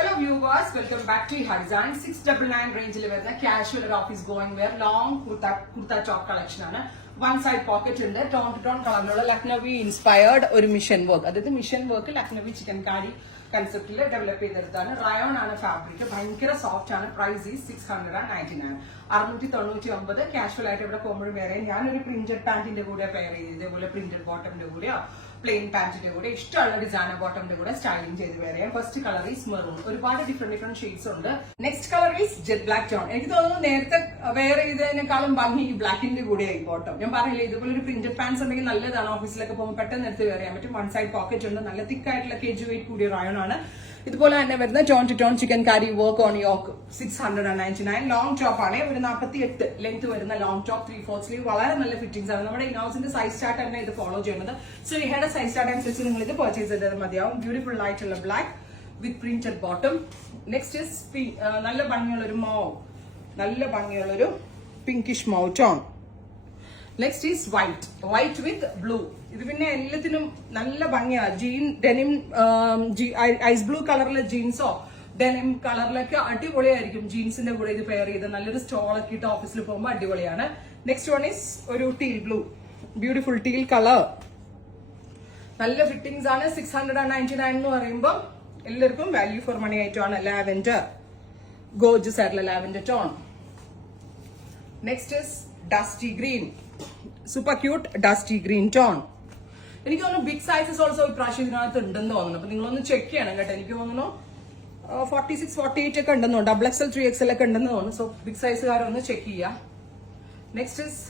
Hello viewers, welcome back to Iha Design. 699 range വരുന്ന casual office going wear long kurta top collection ആണ്. One side pocket ഉണ്ട്, tone to tone കളറിലുള്ള Lucknowi inspired ഒരു machine work. അതായത് machine work Lucknowi chikankari കൺസെപ്റ്റിൽ develop ചെയ്തെടുത്താണ്. Rayon ആണ് fabric, ഭയങ്കര സോഫ്റ്റ് ആണ്. Price is 699. 699. കാഷ്വൽ ആയിട്ട് ഇവിടെ പോകുമ്പോഴും വേറെ ഞാനൊരു പ്രിന്റഡ് പാന്റിന്റെ കൂടെ പെയർ ചെയ്ത് ഇതേപോലെ പ്രിന്റഡ് ബോട്ടമിന്റെ കൂടെയോ പ്ലെയിൻ പാന്റിന്റെ കൂടെ ഇഷ്ടമുള്ള ഡിസൈനർ ബോട്ടമിന്റെ കൂടെ സ്റ്റൈലിംഗ് ചെയ്ത് വേറെ. First colour is maroon. ഒരുപാട് ഡിഫറെന്റ് ഷെയ്ഡ്സ് ഉണ്ട്. Next colour is jet black tone. എനിക്ക് തോന്നുന്നു നേരത്തെ വെയർ ചെയ്തതിനേക്കാളും ഭംഗി ഈ ബ്ലാക്കിന്റെ കൂടെ ആയി ബോട്ടം. ഞാൻ പറഞ്ഞില്ലേ, ഇതുപോലെ ഒരു പ്രിന്റഡ് പാൻസ് ഉണ്ടെങ്കിൽ നല്ലതാണ്. ഓഫീസിലൊക്കെ പോകുമ്പോൾ പെട്ടെന്ന് എടുത്ത് വെയർ ചെയ്യാൻ പറ്റും. വൺ സൈഡ് പോക്കറ്റ് ഉണ്ട്. നല്ല തിക്കായിട്ടുള്ള kg വെയിറ്റ് കൂടിയ റയോൺ ആണ്. ഇതുപോലെ തന്നെ വരുന്ന tone to tone chicken work on yoke 699. Long top ആണ്. ഒരു 48 ലെങ്ത് വരുന്ന ലോങ് ടോപ്പ് 3/4 സ്ലീവ്. വളരെ നല്ല ഫിറ്റിംഗ്സ് ആണ്. നമ്മുടെ ഇനോസിന്റെ സൈസ് ചാർട്ട് തന്നെ ഇത് ഫോളോ ചെയ്യുന്നത്. സോ ഇഹയുടെ സൈസ് ചാർട്ട് അനുസരിച്ച് നിങ്ങൾ ഇത് പർച്ചേസ് ചെയ്താൽ മതിയാവും. ബ്യൂട്ടിഫുൾ ആയിട്ടുള്ള black with printed bottom. Next is നല്ല ഭംഗിയുള്ളൊരു മൗവ്, നല്ല ഭംഗിയുള്ളൊരു pinkish mauve tone. Next is white with blue. ഇത് പിന്നെ എല്ലാത്തിനും നല്ല ഭംഗിയാണ്. ജീൻ ഡെനിം ഐസ് ബ്ലൂ കളറിലെ ജീൻസോ ഡെനിം കളറിലൊക്കെ അടിപൊളിയായിരിക്കും. ജീൻസിന്റെ കൂടെ ഇത് പെയർ ചെയ്ത് നല്ലൊരു സ്റ്റോളൊക്കെ ഇട്ട് ഓഫീസിൽ പോകുമ്പോൾ അടിപൊളിയാണ്. നെക്സ്റ്റ് വൺ ഈസ് ഒരു teal blue, beautiful teal colour. നല്ല ഫിറ്റിംഗ്സ് ആണ്. 699 എന്ന് പറയുമ്പോൾ എല്ലാവർക്കും വാല്യൂ ഫോർ മണി ആയിട്ടാണ്. ലാവെൻഡർ, ഗോർജസ് ആയിട്ടുള്ള lavender tone. Next is dusty green, super cute dusty green tone. എനിക്ക് തോന്നുന്നു ബിഗ് സൈസസ് ഓൾസോ ഇപ്രാവശ്യം ഇതിനകത്ത് ഉണ്ടെന്ന് തോന്നുന്നു. അപ്പൊ നിങ്ങളൊന്ന് ചെക്ക് ചെയ്യണം കേട്ടോ. എനിക്ക് തോന്നുന്നു 46, 48 ഒക്കെ ഉണ്ടെന്ന് തോന്നുന്നു. XXL 3XL ഒക്കെ ഉണ്ടെന്ന് തോന്നുന്നു. സോ ബിഗ് സൈസുകാരൊന്ന് ചെക്ക് ചെയ്യാം. Next is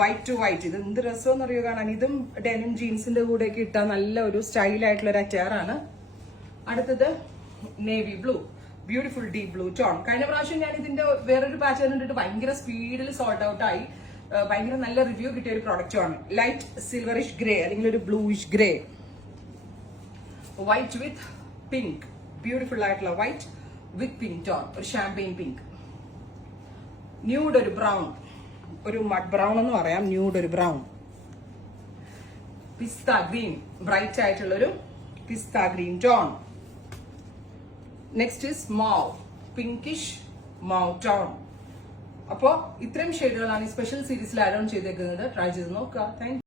white to white. ഇത് എന്ത് രസമെന്ന് അറിയുക കാണാൻ. ഇതും ഡെനിം ജീൻസിന്റെ കൂടെ ഒക്കെ ഇട്ടാൽ നല്ല ഒരു സ്റ്റൈലായിട്ടുള്ള ഒരു അറ്റയർ ആണ്. അടുത്തത് navy blue, beautiful deep blue tone. കഴിഞ്ഞ പ്രാവശ്യം ഞാൻ ഇതിന്റെ വേറൊരു പാറ്റേൺ ഇട്ടിട്ട് ഭയങ്കര സ്പീഡിൽ സോൾട്ട് ഔട്ട് ആയി. ഭയങ്കര നല്ല റിവ്യൂ കിട്ടിയ ഒരു പ്രോഡക്റ്റ് ആണ്. ലൈറ്റ് സിൽവറിഷ് ഗ്രേ അല്ലെങ്കിൽ ഒരു ബ്ലൂയിഷ് ഗ്രേ. വൈറ്റ് വിത്ത് പിങ്ക്, ബ്യൂട്ടിഫുൾ ആയിട്ടുള്ള വൈറ്റ് വിത്ത് പിങ്ക് ടോൺ, ഒരു ഷാമ്പെയിൻ പിങ്ക്. ന്യൂഡ് ഒരു ബ്രൗൺ, ഒരു മഡ് ബ്രൗൺ എന്ന് പറയാം. ന്യൂഡ് ഒരു ബ്രൗൺ. പിസ്ത ഗ്രീൻ, ബ്രൈറ്റ് ആയിട്ടുള്ള ഒരു പിസ്ത ഗ്രീൻ ടോൺ. നെക്സ്റ്റ് ഇസ് മാവ്, പിങ്കിഷ് മാവ് ടോൺ. അപ്പോ ഇത്രയും ഷെയ്ഡുകളാണ് ഈ സ്പെഷ്യൽ സീരീസിൽ ആഡ് ഓൺ ചെയ്തേക്കുന്നത്. ട്രൈ ചെയ്ത് നോക്കുക. Thank you.